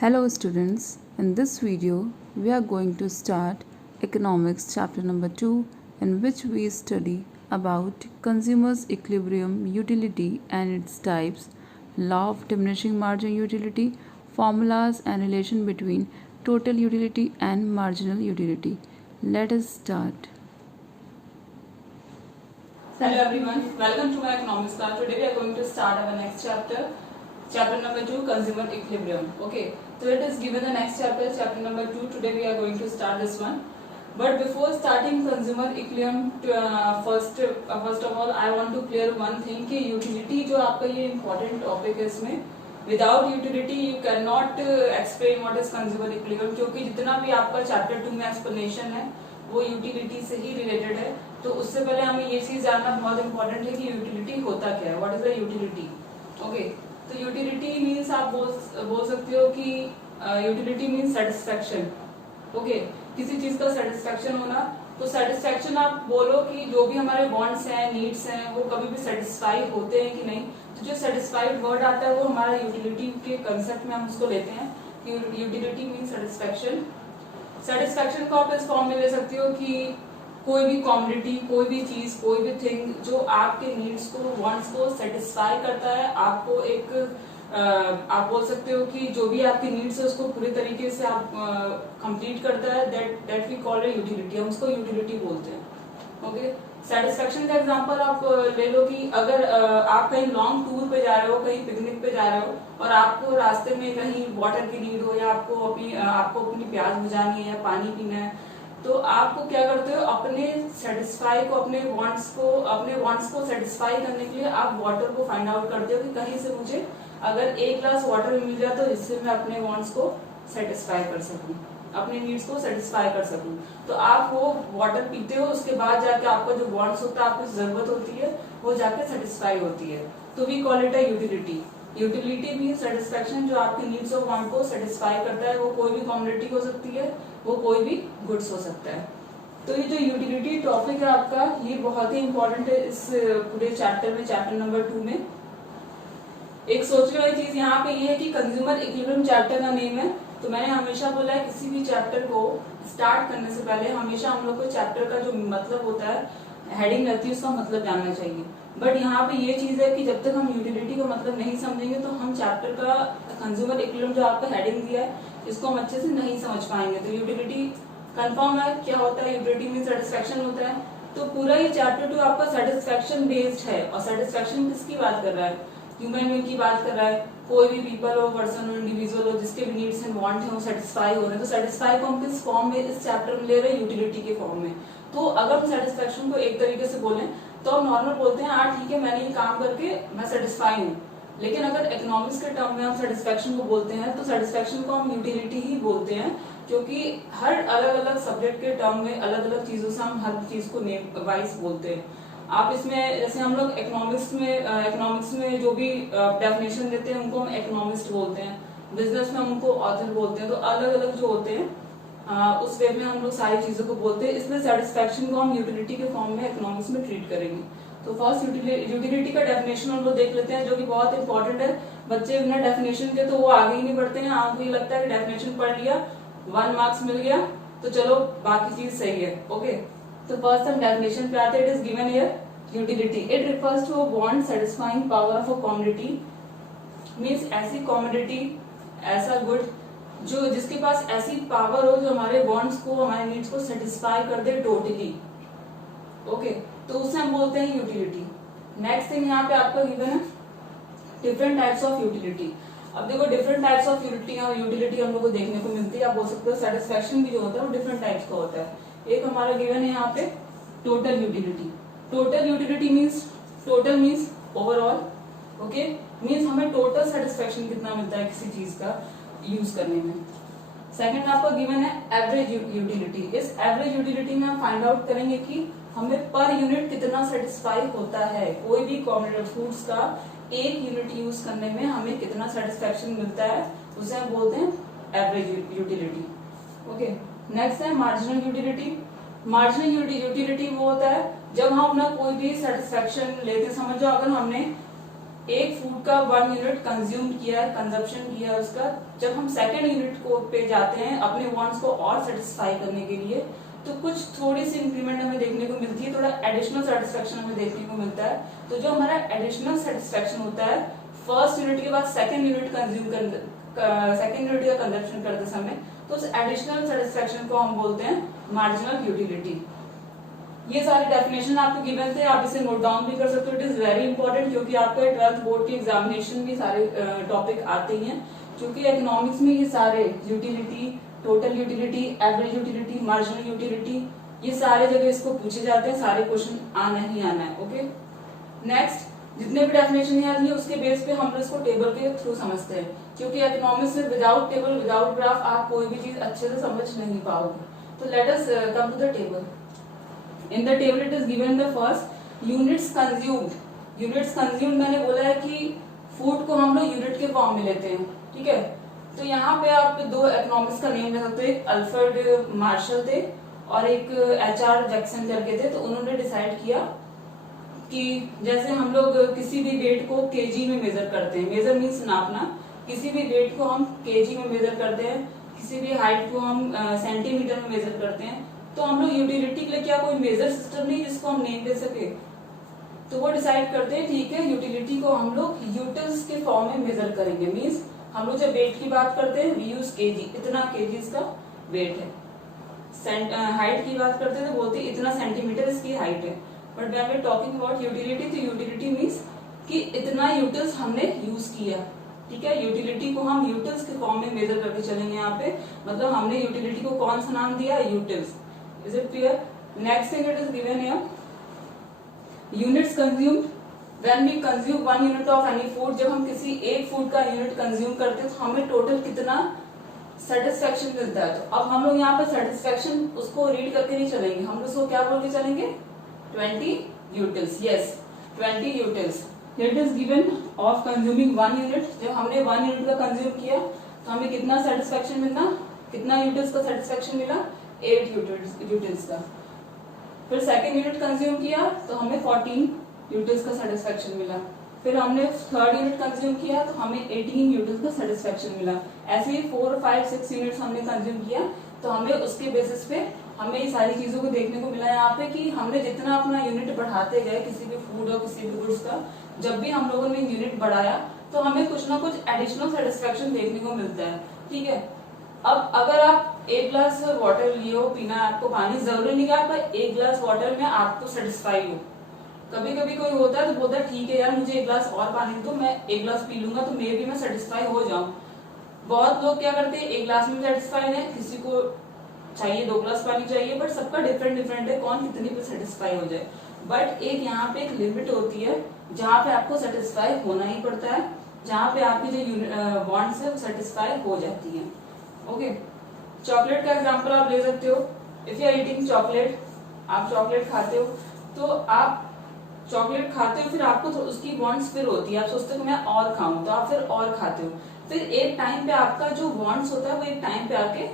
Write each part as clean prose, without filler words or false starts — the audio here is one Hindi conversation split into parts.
Hello students, in this video we are going to start economics chapter number 2 in which we study about consumers equilibrium utility and its types, law of diminishing margin utility, formulas and relation between total utility and marginal utility. Let us start. Hello everyone, welcome to my economics class. Today we are going to start our next chapter, chapter number 2, consumer equilibrium. Okay, so it is given the next chapter, chapter number 2. Today we are going to start this one. But before starting consumer equilibrium, first of all I want to clear one thing कि utility जो आपका ये important topic है इसमें, without utility you cannot explain what is consumer equilibrium, क्योंकि जितना भी आपका chapter 2 में explanation है वो यूटिलिटी से ही रिलेटेड है. तो उससे पहले हमें ये चीज जानना बहुत इंपॉर्टेंट है कि यूटिलिटी होता क्या है, what is the utility. Okay, तो यूटिलिटी मीन्स आप बोल सकते हो कि यूटिलिटी मीन्स सेटिस्फेक्शन. ओके, किसी चीज का सेटिस्फेक्शन होना. तो सेटिस्फेक्शन आप बोलो कि जो भी हमारे वांट्स हैं, नीड्स हैं, वो कभी भी सेटिस्फाई होते हैं कि नहीं. तो जो सेटिस्फाइड वर्ड आता है वो हमारा यूटिलिटी के कंसेप्ट में हम उसको लेते हैं कि यूटिलिटी मीन्स सेटिस्फेक्शन. सेटिस्फेक्शन को आप इस फॉर्म में ले सकते हो कि कोई भी कॉमोडिटी, कोई भी चीज, कोई भी थिंग जो आपके नीड्स को, वांट्स को सेटिस्फाई करता है, आपको एक आप बोल सकते हो कि जो भी आपकी नीड्स है उसको पूरे तरीके से आप कंप्लीट करता है, that we call it utility. हम उसको यूटिलिटी बोलते हैं. ओके, सेटिस्फेक्शन का एग्जांपल आप ले लो कि अगर आप कहीं लॉन्ग टूर पे जा रहे हो, कहीं पिकनिक पे जा रहे हो और आपको रास्ते में कहीं वाटर की नीड हो या आपको अपनी प्यास बुझानी है, पानी पीना है, तो आपको क्या करते हो, अपने सेटिस्फाई को, अपने वांट्स को सेटिस्फाई करने के लिए आप वाटर को फाइंड आउट करते हो कि कहीं से मुझे अगर एक ग्लास वाटर मिल जाए तो जिससे मैं अपने वांट्स को सेटिस्फाई कर सकूं, अपने नीड्स को सेटिस्फाई कर सकूं. तो आप वो वाटर पीते हो, उसके बाद जाके आपका जो वांट्स होता है, आपको जरूरत होती है, वो जाके सेटिस्फाई होती है. तो we call it a utility. Utility means satisfaction, जो आपके नीड्स और वांट को सेटिस्फाई करता है. वो कोई भी कमोडिटी हो सकती है, वो कोई भी गुड्स हो सकता है. तो ये जो यूटिलिटी टॉपिक है आपका, ये बहुत ही इंपॉर्टेंट है इस पूरे चैप्टर में, चैप्टर नंबर 2 में. एक सोचने वाली चीज यहाँ पे ये है कि कंज्यूमर इक्विलिब्रियम चैप्टर का नेम है. तो मैंने हमेशा बोला है किसी भी चैप्टर को स्टार्ट करने से पहले हमेशा हम लोग को चैप्टर का जो मतलब होता है, हेडिंग रहती है, उसका मतलब जानना चाहिए. बट यहाँ पे ये चीज है कि जब तक हम यूटिलिटी का मतलब नहीं समझेंगे तो हम चैप्टर का कंज्यूमर इक्विलिब्रियम जो आपका हेडिंग दिया है इसको हम अच्छे से नहीं समझ पाएंगे. तो यूटिलिटी कंफर्म है क्या होता है, यूटिलिटी मीन सेटिस्फेक्शन होता है. तो पूरा ये चैप्टर 2 आपका सेटिस्फेक्शन बेस्ड है. और सेटिस्फेक्शन किसकी बात कर रहा है, ह्यूमन बीइंग की बात कर रहा है. कोई भी पीपल हो, पर्सन हो, इंडिविजुअल हो, जिसके भी नीड्स एंड वांट है वो सेटिस्फाई हो रहे हैं. तो सेटिस्फाई को हम किस फॉर्म में इस चैप्टर में ले रहे हैं, यूटिलिटी के फॉर्म में. तो अगर हम सेटिस्फेक्शन को एक तरीके से बोलें तो हम नॉर्मल बोलते हैं, हाँ ठीक है मैंने ये काम करके मैं सेटिस्फाई हूँ. लेकिन अगर इकोनॉमिक्स के टर्म में हम सेटिस्फेक्शन को बोलते हैं तो सेटिस्फेक्शन को हम यूटिलिटी ही बोलते हैं, क्योंकि हर अलग अलग सब्जेक्ट के टर्म में अलग अलग चीजों से हम हर चीज को नेम वाइज बोलते हैं. आप इसमें जैसे हम लोग इकोनॉमिक्स में जो भी डेफिनेशन देते हैं उनको हम इकोनॉमिस्ट बोलते हैं, बिजनेस में हम उनको ऑथर बोलते हैं. तो अलग अलग जो होते हैं उस वे में हम लोग सारी चीजों को बोलते हैं. इसलिए सेटिस्फेक्शन को हम यूटिलिटी के फॉर्म में इकोनॉमिक्स में ट्रीट करेंगे. तो फर्स्ट यूटिलिटी का डेफिनेशन हम लोग देख लेते हैं, जो कि बहुत इंपॉर्टेंट है. बच्चे बिना डेफिनेशन के तो वो आगे ही नहीं बढ़ते हैं. आपको ये लगता है कि डेफिनेशन पढ़ लिया, 1 मार्क्स मिल गया, तो चलो बाकी चीज सही है. ओके, तो फर्स्ट हम डेफिनेशन पे आते हैं. It is given here, utility it refers to a want satisfying power of a commodity. Means ऐसी कमोडिटी, ऐसा गुड जो जिसके पास ऐसी पावर हो जो हमारे वांट्स को, हमारे नीड्स को सेटिस्फाई कर दे टोटली. ओके, तो उसे हम बोलते हैं यूटिलिटी. नेक्स्ट थिंग यहाँ पे आपका गिवन है डिफरेंट टाइप्स ऑफ यूटिलिटी. अब देखो डिफरेंट टाइप्स ऑफ यूटिलिटी हम लोग को देखने को मिलती है. आप बोल सकते हो सेटिस्फेक्शन भी जो होता है वो डिफरेंट टाइप्स का होता है. एक हमारा गिवन है यहाँ पे total utility. Total utility means, total means overall. Okay, means हमें टोटल सेटिस्फेक्शन कितना मिलता है किसी चीज का यूज करने में. सेकंड आपका गिवन है एवरेज यूटिलिटी. इस एवरेज यूटिलिटी में हम फाइंड आउट करेंगे कि हमें पर यूनिट कितना सेटिस्फाई होता है. कोई भी कमोडिटी फूड्स का एक यूनिट यूज करने में हमें कितना सेटिस्फेक्शन मिलता है, उसे हम बोलते हैं एवरेज यूटिलिटी. ओके, नेक्स्ट है मार्जिनल यूटिलिटी. मार्जिनल यूटिलिटी वो होता है जब हम अपना कोई भी सेटिस्फेक्शन लेते, समझ जाओ अगर हमने एक फूड का 1 यूनिट कंज्यूम किया है, कंजप्शन किया है उसका, जब हम सेकेंड यूनिट को पे जाते हैं अपने वांट्स को और सेटिस्फाई करने के लिए, तो कुछ थोड़ी सी इंक्रीमेंट हमें देखने को मिलती है, थोड़ा एडिशनल सेटिस्फेक्शन हमें देखने को मिलता है। तो जो हमारा एडिशनल सेटिस्फेक्शन होता है फर्स्ट यूनिट के बाद सेकेंड यूनिट का कंजप्शन करते समय, तो उस एडिशनल सेटिस्फेक्शन को हम बोलते हैं मार्जिनल यूटिलिटी। ये सारे डेफिनेशन आपको गिवन थे, आप इसे नोट डाउन भी कर सकते हो। इट इज वेरी इंपॉर्टेंट क्योंकि आपका 12th बोर्ड के एग्जामिनेशन में सारे टॉपिक आते ही हैं, क्योंकि इकोनॉमिक्स में ये सारे utility, total utility, average utility, marginal utility, ये सारे जगह इसको पूछे जाते हैं, सारे क्वेश्चन आना ही आना है। ओके, नेक्स्ट, जितने भी डेफिनेशन याद है उसके बेस पे हम लोग इसको टेबल के थ्रू समझते हैं, क्योंकि इकोनॉमिक्स में विदाउट टेबल, विदाउट ग्राफ आप कोई भी चीज अच्छे से समझ नहीं पाओगे। तो let us come to the table. In the table it is given the first units consumed. Units consumed मैंने बोला है कि फूड को हम लोग यूनिट के फॉर्म में लेते हैं, ठीक है। तो यहाँ पे आप दो इकोनॉमिक्स का नेम ले सकते हो, एक अल्फ्रेड मार्शल थे और एक HR जैक्सन करके थे। तो उन्होंने डिसाइड किया कि जैसे हम लोग किसी भी वेट को केजी में मेजर करते हैं, मेजर मीन्स नापना, किसी भी वेट को हम केजी में मेजर करते हैं, किसी भी हाइट को हम सेंटीमीटर में मेजर करते हैं, तो हम लोग यूटिलिटी के लिए क्या कोई मेजर सिस्टम नहीं जिसको हम नेम दे सके। तो वो डिसाइड करते हैं ठीक है, यूटिलिटी को हम लोग यूटिल्स के फॉर्म में मेजर करेंगे। मींस हम लोग जब वेट की बात करते हैं वी यूज केजी, इतना केजी इसका वेट है। हाइट की बात करते हैं तो बोलते हैं इतना सेंटीमीटर इसकी हाइट है। But when we talking about utility, तो यूटिलिटी मीन्स कि इतना यूटिल्स हमने यूज किया, ठीक है। यूटिलिटी को हम यूटिल्स के फॉर्म में मेजर करके चलेंगे यहाँ पे, मतलब हमने यूटिलिटी को कौन सा नाम दिया, utils. Is it clear? Next thing it is given here. Units consumed. When we consume 1 unit of any food, जब हम किसी एक फूड का यूनिट कंज्यूम करते हैं तो हमें टोटल कितना सेटिस्फेक्शन मिलता है। तो अब हम लोग यहाँ पे सेटिस्फेक्शन उसको रीड करके नहीं चलेंगे, हम लोग उसको क्या बोल के चलेंगे, 20 utils. Yes, 20 utils. It is given of consuming 1 unit. जब हमने 1 यूनिट का कंज्यूम किया तो हमें कितना सेटिस्फेक्शन मिलना, कितना यूटिल्स का सेटिस्फेक्शन मिला, 8 यूटिल्स का। फिर सेकेंड यूनिट कंज्यूम किया तो हमें 14 यूटिल्स का सेटिस्फेक्शन मिला। फिर हमने थर्ड यूनिट कंज्यूम किया तो हमें 18 यूटिल्स का सेटिस्फेक्शन मिला। ऐसे ही 4, 5, 6 यूनिट्स हमने कंज्यूम किया तो हमें उसके बेसिस पे हमें ये सारी चीजों को देखने को मिला यहाँ पे कि हमने जितना अपना यूनिट बढ़ाते गए किसी भी फूड और किसी भी गुड्स का, जब भी हम लोगों ने यूनिट बढ़ाया तो हमें कुछ ना कुछ एडिशनल सेटिस्फेक्शन देखने को मिलता है, ठीक है। अब अगर आप एक ग्लास वाटर लिए हो, पीना है आपको पानी, जरूरी नहीं कि आपका एक ग्लास वाटर में आपको सेटिस्फाई हो। कभी कभी कोई होता है तो बोलता है ठीक है यार मुझे एक ग्लास और पानी दो, मैं एक ग्लास पी लूंगा तो मे भी मैं सेटिस्फाई हो जाऊं। बहुत लोग क्या करते हैं, एक ग्लास में सेटिस्फाई है, किसी को चाहिए 2 ग्लास पानी चाहिए, बट सबका डिफरेंट डिफरेंट है कौन कितनी पे सेटिस्फाई हो जाए। बट एक यहाँ पे एक लिमिट होती है जहाँ पे आपको सेटिस्फाई होना ही पड़ता है, जहाँ पे आपकी जो वांट्स है वो सेटिस्फाई हो जाती है। ओके, चॉकलेट का एग्जांपल आप ले सकते हो। If you are eating chocolate, आप चॉकलेट खाते हो तो आप चॉकलेट खाते हो, फिर आपको उसकी वांट्स फिर होती है, आप सोचते हो मैं और खाऊं, तो आप फिर और खाते हो। फिर एक टाइम पे आपका जो वांट्स होता है वो एक टाइम पे आके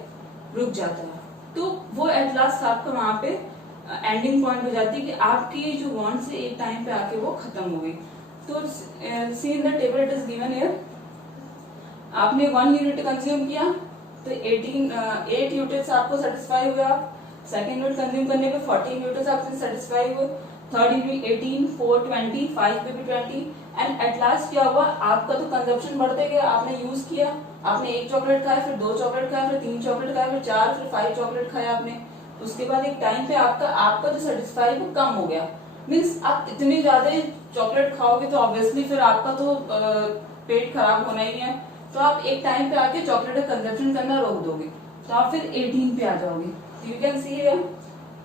रुक जाता है, तो वो एट लास्ट आपका वहां पे एंडिंग पॉइंट हो जाती है कि आपकी जो वांट्स है एक टाइम पे आके वो खत्म हो गई। तो see in the table it is given here, आपने 1 यूनिट कंज्यूम किया तो 8 यूनिट्स आपको सेटिस्फाई हुआ। सेकेंड यूनिट कंज्यूम करने पे 14 यूनिट्स आपसे सेटिस्फाई हुए, थर्ड यूनिट 18, 4 20, 5 पे भी 20, एंड एट लास्ट क्या हुआ, आपका तो कंजप्शन बढ़ते गया, आपने यूज किया, आपने 1 चॉकलेट खाया, फिर 2 चॉकलेट खाया, फिर 3 चॉकलेट खाया, फिर 4, फिर 5 चॉकलेट खाया आपने। उसके बाद एक टाइम पे आपका जो सेटिस्फाई वो कम हो गया। मीन्स आप इतनी ज्यादा चॉकलेट खाओगे तो ऑब्वियसली फिर आपका तो पेट खराब होना ही है, तो आप एक टाइम पे आके चॉकलेट का कंजप्शन करना रोक दोगे, तो आप फिर 18 पे आ जाओगे। यू कैन सी हियर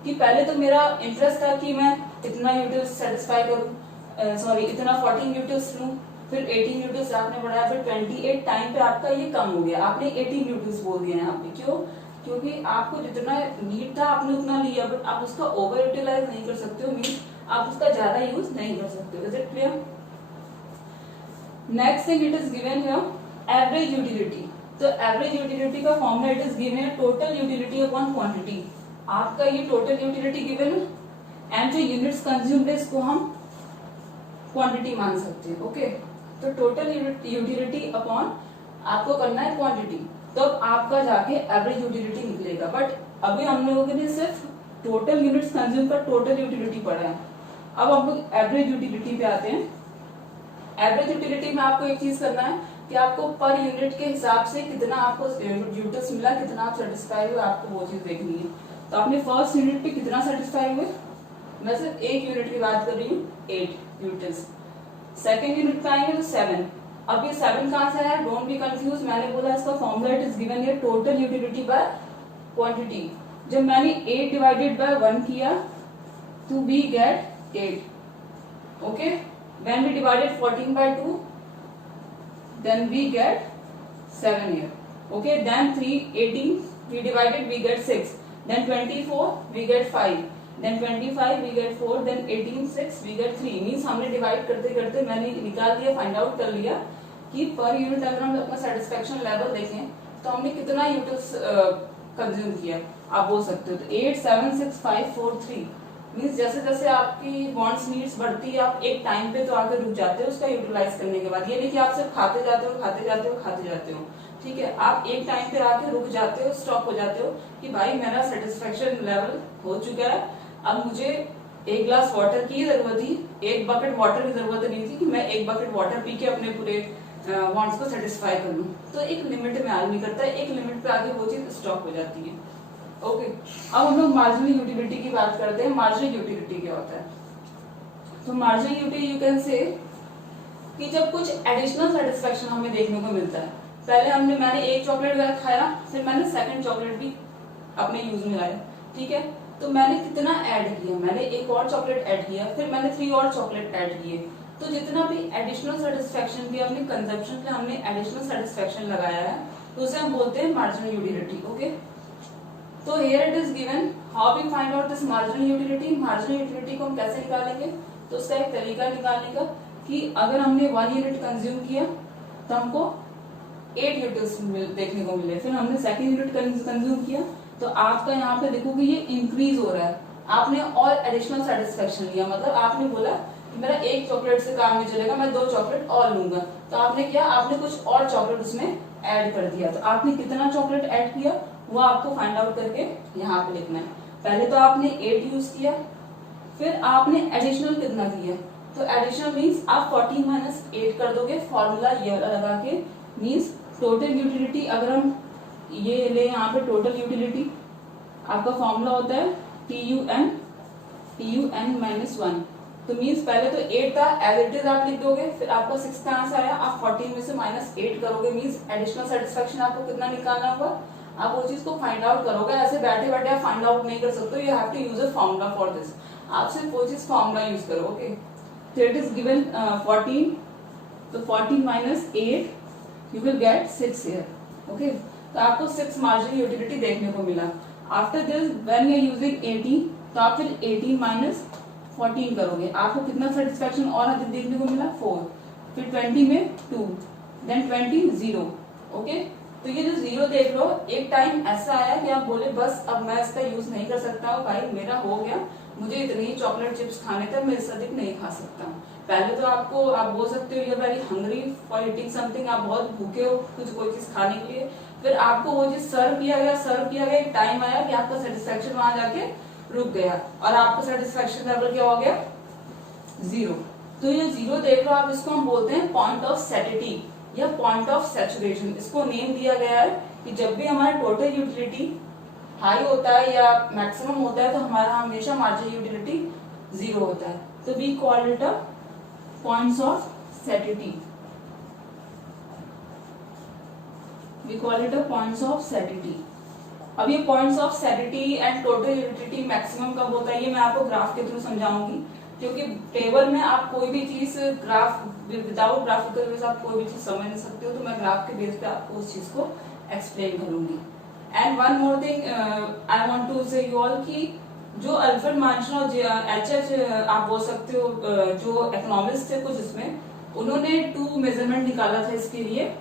कि पहले तो मेरा इंटरेस्ट था कि मैं इतना यूटिल्स सेटिस्फाई करूं, सॉरी इतना 14 यूटिल्स लूं, फिर 18 यूटिल्स आपने बढ़ाया, फिर 28 टाइम पे आपका ये कम हो गया, आपने 18 यूटिल्स बोल दिया यहाँ पे। क्यों? क्योंकि आपको जितना नीड था आपने उतना लिया, बट आप उसका ओवर यूटिलाइज नहीं कर सकते हो, मीन आप उसका ज्यादा यूज नहीं कर सकते हो। Is it clear? Next thing it is given here average utility. तो एवरेज यूटिलिटी का फॉर्मूला इट इज गिवन है टोटल यूटिलिटी अपॉन क्वांटिटी। आपका ये टोटल यूटिलिटी गिवन है एंड जो यूनिट्स कंज्यूम्ड है इसको हम क्वांटिटी मान सकते हैं। ओके, तो टोटल यूटिलिटी अपॉन आपको करना है क्वांटिटी, तो अब आपका जाके एवरेज यूटिलिटी निकलेगा। बट अभी हम लोगों ने सिर्फ टोटल यूनिट्स कंज्यूम पर टोटल यूटिलिटी पढ़ा है। अब हम लोग एवरेज यूटिलिटी पे आते हैं। एवरेज यूटिलिटी में आपको एक चीज करना है कि आपको पर यूनिट के हिसाब से कितना आपको यूटिल्स मिला, कितना आप सेटिस्फाई हुए, आपको वो चीज देखनी है। तो आपने फर्स्ट यूनिट पे कितना सेटिस्फाई हुए, मैं सिर्फ एक यूनिट की बात कर रही हूँ, 8 यूटिल्स। सेकेंड यूनिट पे आएंगे तो 7। अब ये 7 कहां से आया, डोंट बी कंफ्यूज, मैंने बोला इसका formula it is given here total utility by quantity. जब मैंने 8 डिवाइडेड बाय 1 किया तो we get 8। Okay, when we divided 14 by 2 then we get 7 here. Okay, then 18 we divided, we get 6, then 24 we get 5, then 25 we get 4, then 18 6 we get 3। Means हमने डिवाइड करते करते मैंने निकाल दिया, फाइंड आउट कर लिया कि पर यूनिट अगर हम अपना सेटिस्फेक्शन लेवल देखें तो हमने कितना यूनिट्स कंज्यूम किया, आप बोल सकते हो। तो 8 7 6 5 4 3 मीन्स जैसे जैसे आपकी वांट्स नीड्स बढ़ती है आप एक टाइम पे तो आकर रुक जाते हो उसका यूटिलाइज करने के बाद। ये नहीं कि आप सिर्फ खाते जाते हो खाते जाते हो खाते जाते हो, ठीक है, आप एक टाइम पे आके रुक जाते हो, स्टॉप हो जाते हो कि भाई मेरा सेटिस्फेक्शन लेवल हो चुका है, अब मुझे एक ग्लास वाटर की जरूरत थी, एक बकेट वाटर की जरूरत नहीं थी कि मैं एक बकेट वाटर पी के अपने पूरे वांट्स को सेटिस्फाई कर लूं। तो एक लिमिट में आदमी करता है, एक लिमिट पे आके वो चीज स्टॉप हो जाती है। ओके, अब हम लोग मार्जिनल यूटिलिटी की बात करते हैं। मार्जिनल यूटिलिटी क्या होता है, तो marginal utility you can say कि जब कुछ एडिशनल सेटिस्फेक्शन हमें देखने को मिलता है। पहले मैंने एक चॉकलेट बैग खाया, फिर मैंने सेकंड चॉकलेट भी अपने यूज में लाया, ठीक है, तो मैंने कितना ऐड किया, मैंने एक और चॉकलेट ऐड किया, फिर मैंने 3 और चॉकलेट ऐड किए। तो जितना भी एडिशनल सेटिस्फेक्शन भी अपने कंजप्शन पे हमने एडिशनल सेटिस्फेक्शन लगाया है तो उसे हम बोलते हैं मार्जिनल यूटिलिटी। ओके, तो here it is given how we find out this marginal utility। marginal utility को हम कैसे निकालेंगे, तो उसका एक तरीका निकालने का कि अगर हमने 1 यूनिट कंज्यूम किया तो हमको 8 यूनिट्स देखने को मिले, फिर हमने सेकंड यूनिट कंज्यूम किया तो आपका यहाँ पे देखोगे ये इंक्रीज हो रहा है, आपने और एडिशनल सेटिस्फेक्शन लिया, मतलब आपने बोला कि मेरा एक चॉकलेट से काम नहीं चलेगा, मैं 2 चॉकलेट और लूंगा, तो आपने क्या, आपने कुछ और चॉकलेट उसमें ऐड कर दिया। तो आपने कितना चॉकलेट ऐड किया वो आपको फाइंड आउट करके यहाँ पे लिखना है। पहले तो आपने 8 यूज किया, फिर आपने एडिशनल कितना किया, तो एडिशनल मीन्स आप 14 माइनस 8 कर दोगे, फॉर्मूला ये वाला लगा के, मीन्स टोटल यूटिलिटी अगर हम ये ले यहाँ पे टोटल यूटिलिटी आपका फॉर्मूला होता है TUN माइनस 1। तो मीन्स पहले तो 8 था एज इट इज आप लिख दोगे, फिर आपका 6 का आंसर आया, आप 14 में से माइनस 8 करोगे, मीन्स एडिशनल सेटिस्फेक्शन आपको कितना निकालना होगा, आप वो चीज को फाइंड आउट करोगे। ऐसे बैठे बैठे आप फाइंड आउट नहीं कर सकते, you have to use a formula for this, आप सिर्फ वो चीज फॉर्मूला यूज करो। ओके, तो इट इज गिवन 14, तो 14 minus 8 you will get 6 here. Okay, तो आपको 6 मार्जिनल यूटिलिटी देखने को मिला। After this when you are using 18 तो आप फिर 18 माइनस 14 करोगे, आपको कितना सेटिस्फेक्शन और अधिक देखने को मिला, 4, फिर 20 में 2, देन 20 0। ओके, तो ये जो 0 देख लो, एक टाइम ऐसा आया कि आप बोले बस अब मैं इसका यूज नहीं कर सकता हूँ, भाई मेरा हो गया, मुझे इतने ही चॉकलेट चिप्स खाने थे, मैं इससे अधिक नहीं खा सकता हूँ। पहले तो आपको आप बोल सकते हो you are very hungry for eating something, आप बहुत भूखे हो कुछ कोई चीज खाने के लिए, फिर आपको वो चीज सर्व किया गया, एक टाइम आया कि आपका सेटिस्फेक्शन वहां जाके रुक गया और आपका सेटिस्फेक्शन लेवल क्या हो गया, 0। तो ये 0 देख लो आप, इसको हम बोलते हैं पॉइंट ऑफ सैटिटी या पॉइंट ऑफ सैचुरेशन। इसको नेम दिया गया है कि जब भी हमारा टोटल यूटिलिटी हाई होता है या मैक्सिमम होता है तो हमारा हमेशा मार्जिनल यूटिलिटी 0 होता है। तो we call it a points of satiety, we call it a points of satiety. अब ये points of satiety and total utility maximum कब होता है ये मैं आपको ग्राफ के थ्रू समझाऊंगी, क्योंकि टेबल में आप कोई भी चीज ग्राफ विदाउट ग्राफिकल बेस आप कोई भी चीज समझ नहीं सकते हो, तो मैं ग्राफ के बेस पे आपको उस चीज को एक्सप्लेन करूंगी। And one more thing I want to say you all की जो अल्फ्रेड मार्शल और एच आप बोल सकते हो जो इकोनॉमिस्ट थे कुछ, इसमें उन्होंने 2 मेजरमेंट निकाला था इसके लिए।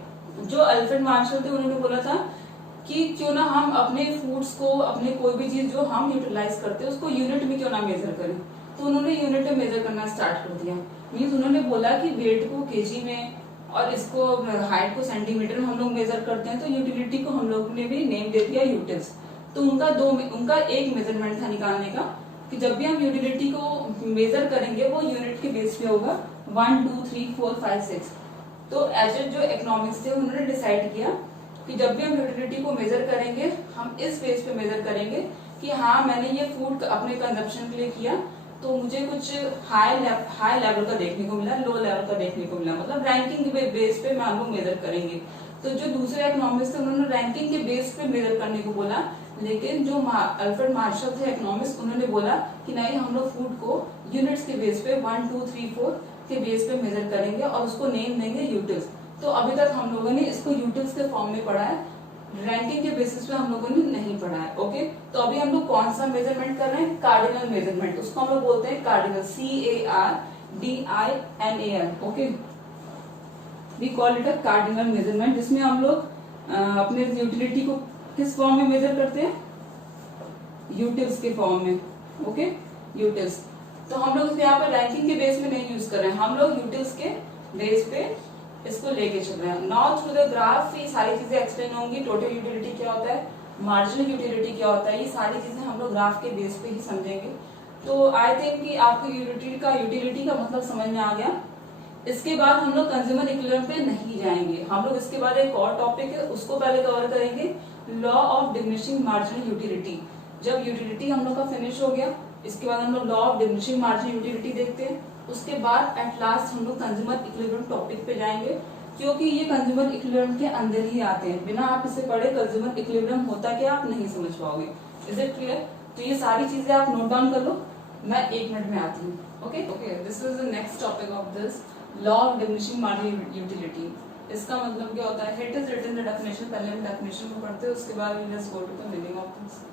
जो अल्फ्रेड मार्शल थे उन्होंने बोला था कि क्यों ना हम अपने फूड्स को, अपने कोई भी चीज जो हम यूटिलाइज करते हैं उसको यूनिट में क्यों ना मेजर करें, तो उन्होंने यूनिट में मेजर करना स्टार्ट कर दिया। मीन्स उन्होंने बोला कि वेट को केजी में, और इसको हाइट को सेंटीमीटर में हम लोग मेजर करते हैं, तो यूटिलिटी को हम लोग ने भी नेम दे दिया यूटिल्स। तो उनका एक मेजरमेंट था निकालने का कि जब भी हम यूटिलिटी को मेजर करेंगे वो यूनिट के बेस पे होगा 1 2 3 4 5 6। तो एज जो इकोनॉमिक्स थे उन्होंने डिसाइड किया कि जब भी हम यूटिलिटी को मेजर करेंगे हम इस बेस पे मेजर करेंगे कि हाँ मैंने ये फूड अपने कंजप्शन के लिए किया, तो मुझे कुछ हाई लेवल का देखने को मिला, लो लेवल का देखने को मिला, मतलब रैंकिंग के बेस पे हम लोग मेजर करेंगे। तो जो दूसरे इकोनॉमिक्स थे उन्होंने रैंकिंग के बेस पे मेजर करने को बोला, लेकिन जो अल्फ्रेड मार्शल थे इकोनॉमिक्स, उन्होंने बोला कि नहीं हम लोग फूड को यूनिट्स के बेस पे 1 2 3 4 के बेस पे मेजर करेंगे और उसको नेम देंगे यूटिल्स। तो अभी तक हम लोगों ने इसको यूटिल्स के फॉर्म में पढ़ा है, रैंकिंग के बेसिस पे हम लोगों ने नहीं पढ़ा है। ओके, तो अभी हम लोग कौन सा मेजरमेंट कर रहे हैं? कार्डिनल मेजरमेंट, उसको हम लोग बोलते हैं cardinal, CARDINAL। Okay, we call it a cardinal measurement, जिसमें हम लोग अपने यूटिलिटी को किस फॉर्म में मेजर करते हैं? यूटिल्स के फॉर्म में। Okay, utils. तो हम लोग यहाँ पर रैंकिंग के बेस में नहीं यूज कर रहे हैं, हम लोग यूटिल्स के बेस पे इसको लेके चल रहे हैं। नाउ थ्रू द ग्राफ ये सारी चीजें एक्सप्लेन होंगी। टोटल यूटिलिटी क्या होता है, मार्जिनल यूटिलिटी क्या होता है, ये सारी चीजें हम लोग ग्राफ के बेस पे ही समझेंगे। तो आई थिंक कि आपको यूटिलिटी का मतलब समझ में आ गया। इसके बाद हम लोग कंज्यूमर इक्विलिब्रियम पे नहीं जाएंगे, हम लोग इसके बाद एक और टॉपिक है उसको पहले कवर करेंगे, law of diminishing marginal utility. जब यूटिलिटी हम लोग का फिनिश हो गया, इसके बाद हम लोग law of diminishing marginal utility देखते हैं। उसके बाद एट लास्ट हम लोग कंज्यूमर इक्विलिब्रियम टॉपिक पे जाएंगे, क्योंकि ये कंज्यूमर इक्विलिब्रियम के अंदर ही आते हैं। बिना आप इसे पढ़े कंज्यूमर इक्विलिब्रियम होता क्या आप नहीं समझ पाओगे। Is it clear? तो ये सारी चीजें आप नोट डाउन कर लो, मैं 1 मिनट में आती हूँ। Okay okay, this is the next topic of this law of diminishing marginal utility. इसका मतलब क्या होता है? It is written the definition, पहले हम डेफिनेशन को पढ़ते हैं, उसके बाद we just go to the meaning of this.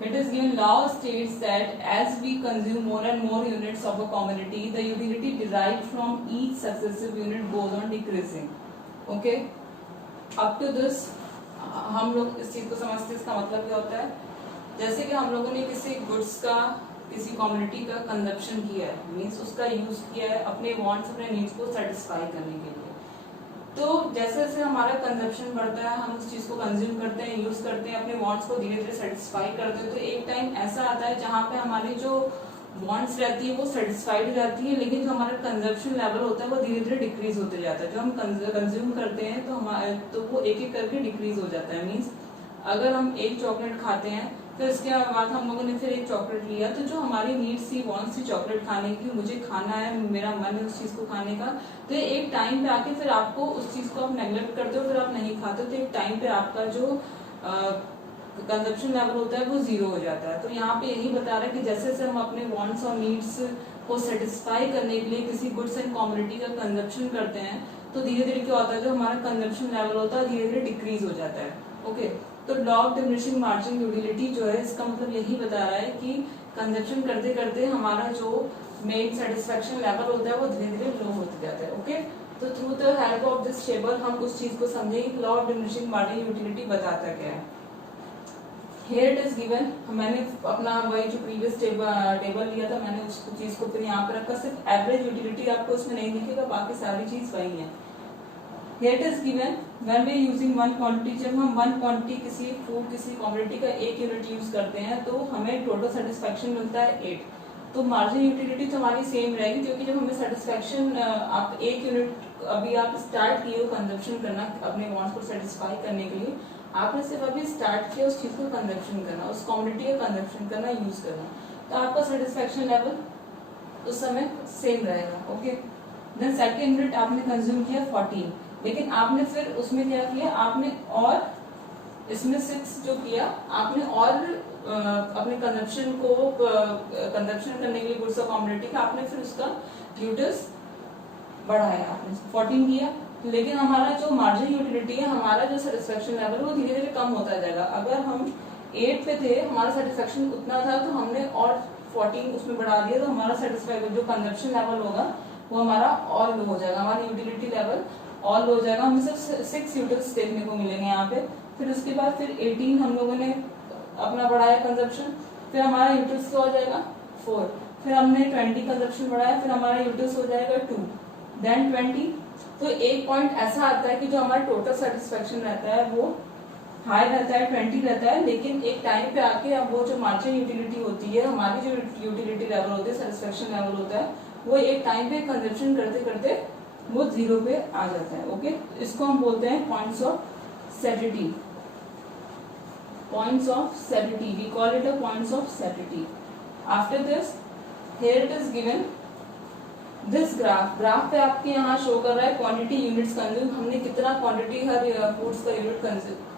It is given law states that as we consume more and more units of a commodity, the utility derived from each successive unit goes on decreasing. Okay? Up to this, हम लोग इस चीज को समझते हैं। इसका मतलब क्या होता है? जैसे कि हम लोगों ने किसी गुड्स का, किसी कम्युनिटी का कंजप्शन किया है, मीन्स उसका यूज किया है अपने वांट्स, अपने नीड्स को सेटिस्फाई करने के लिए। तो जैसे जैसे हमारा कंजप्शन बढ़ता है, हम उस चीज को कंज्यूम करते हैं, यूज करते हैं, अपने वांट्स को धीरे धीरे सेटिस्फाई करते हैं। तो एक टाइम ऐसा आता है जहाँ पे हमारी जो वांट्स रहती है वो सेटिस्फाइड रहती है, लेकिन जो हमारा कंजप्शन लेवल होता है वो धीरे धीरे डिक्रीज होते जाता है। जो हम कंज्यूम करते हैं तो वो एक एक करके डिक्रीज हो जाता है। मीन्स अगर हम एक चॉकलेट खाते हैं, फिर इसके बाद हम लोगों ने फिर एक चॉकलेट लिया, तो जो हमारी नीड्स थी, वांट्स थी चॉकलेट खाने की, मुझे खाना है, मेरा मन है उस चीज को खाने का, तो एक टाइम पे आके फिर आपको उस चीज को आप नेग्लेक्ट करते हो, फिर आप नहीं खाते, तो एक टाइम पे आपका जो कंजप्शन लेवल होता है वो 0 हो जाता है। तो यहाँ पे यही बता रहा है कि जैसे जैसे हम अपने वांट्स और नीड्स को सेटिस्फाई करने के लिए किसी गुड्स एंड कमोडिटी का कंजप्शन करते हैं, तो धीरे धीरे क्या होता है, जो हमारा कंजप्शन लेवल होता है धीरे धीरे डिक्रीज हो जाता है। ओके, तो law of diminishing marginal utility जो है, इसका मतलब यही बता रहा है कि कंजप्शन करते करते हमारा जो मेन सेटिस्फेक्शन लेवल होता है वो धीरे धीरे लो होते जाता है। ओके, तो through the help of this table हम उस चीज को समझेंगे कि law of diminishing marginal utility बताता क्या है। Here it is given, मैंने अपना वही जो प्रीवियस टेबल लिया था, मैंने उस चीज को फिर यहाँ पे रखा। सिर्फ एवरेज यूटिलिटी आपको इसमें नहीं दिखेगा, बाकी सारी चीज वही है। Here it is given, when we are using one quantity, जब हम one quantity किसी फूड, किसी कमोडिटी का 1 यूनिट यूज करते हैं तो हमें टोटल सेटिस्फेक्शन मिलता है 8। तो मार्जिनल यूटिलिटी तो हमारी सेम रहेगी, क्योंकि जब हमें सेटिस्फेक्शन, आप 1 यूनिट अभी आप स्टार्ट किए हो कंजप्शन करना अपने वांट्स को सेटिस्फाई करने के लिए, आपने सिर्फ अभी स्टार्ट किया उस चीज को कंजप्शन करना, उस कमोडिटी का कंजप्शन करना, यूज करना, तो आपका सेटिस्फेक्शन लेवल उस समय सेम रहेगा। ओके, देन सेकेंड यूनिट आपने कंज्यूम किया 14, लेकिन आपने फिर उसमें क्या किया, आपने और इसमें 6 जो किया आपने, और अपने कंजप्शन को कंजप्शन करने के लिए गुड्स और कमोडिटी का आपने फिर उसका यूटिल्स बढ़ाया, आपने 14 किया। लेकिन हमारा जो मार्जिनल यूटिलिटी है, हमारा जो सेटिस्फेक्शन लेवल वो धीरे धीरे कम होता जाएगा। अगर हम 8 पे थे, हमारा सेटिस्फेक्शन उतना था, तो हमने और 14 उसमें बढ़ा दिया, तो हमारा सेटिस्फेक्शन जो कंजप्शन लेवल होगा वो हमारा और लो हो जाएगा, हमारा यूटिलिटी लेवल और लो हो जाएगा। हमें सिर्फ 6 यूटिल्स देखने को मिलेंगे यहाँ पे। फिर उसके बाद फिर 18 हम लोगों ने अपना बढ़ाया कंजप्शन, फिर हमारा यूटिल्स क्या हो जाएगा 4, फिर हमने 20 कंजप्शन बढ़ाया, फिर हमारा यूटिल्स हो जाएगा 2, देन 20, तो एक पॉइंट ऐसा आता है कि जो हमारा टोटल सेटिस्फेक्शन रहता है वो हाई रहता है, 20 रहता है, लेकिन एक टाइम पे आके अब वो जो मार्जिनल यूटिलिटी होती है, हमारी जो यूटिलिटी लेवल होती है, सेटिस्फेक्शन लेवल होता है, वो एक टाइम पे कंजप्शन करते करते वो 0 पे आ जाता है। ओके, इसको हम बोलते हैं points of satiety. Points of satiety, we call it a points of satiety. After this here it is given this graph पे आपके यहाँ शो कर रहा है क्वांटिटी यूनिट्स कंज्यूम, हमने कितना क्वांटिटी हर फूड्स का यूनिट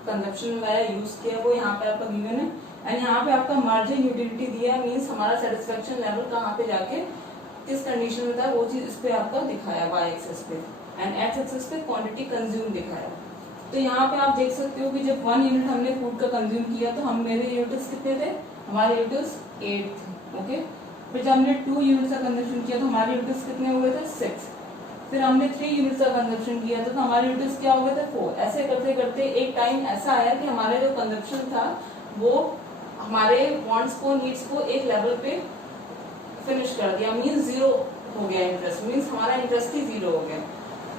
कंजप्शन में यूज किया वो यहाँ पे आपका गिवन है। एंड यहाँ पे आपका मार्जिन यूटिलिटी दिया है, मीन्स हमारा सेटिस्फेक्शन लेवल कहाँ पे जाके किस कंडीशन में था वो चीज इस पे आपका दिखाया वाई एक्सेस पे, एंड एक्स एक्सेस पे क्वांटिटी कंज्यूम दिखाया। तो यहाँ पे आप देख सकते हो कि जब 1 यूनिट हमने फूड का कंज्यूम किया तो हम मेरे यूनिट्स कितने थे, हमारे यूनिट्स 8 थे। ओके, फिर जब हमने 2 यूनिट्स का कंजप्शन किया तो हमारे यूनिट्स कितने हुए थे, 6। फिर हमने 3 यूनिट्स का कंजप्शन किया तो हमारे यूनिट्स क्या हो गए थे, 4। ऐसे करते करते एक टाइम ऐसा आया कि हमारे जो कंजप्शन था वो हमारे वांट्स को, नीड्स को एक लेवल पे फिनिश कर दिया, मीन्स 0 हो गया इंटरेस्ट, मीन्स हमारा इंटरेस्ट ही 0 हो गया।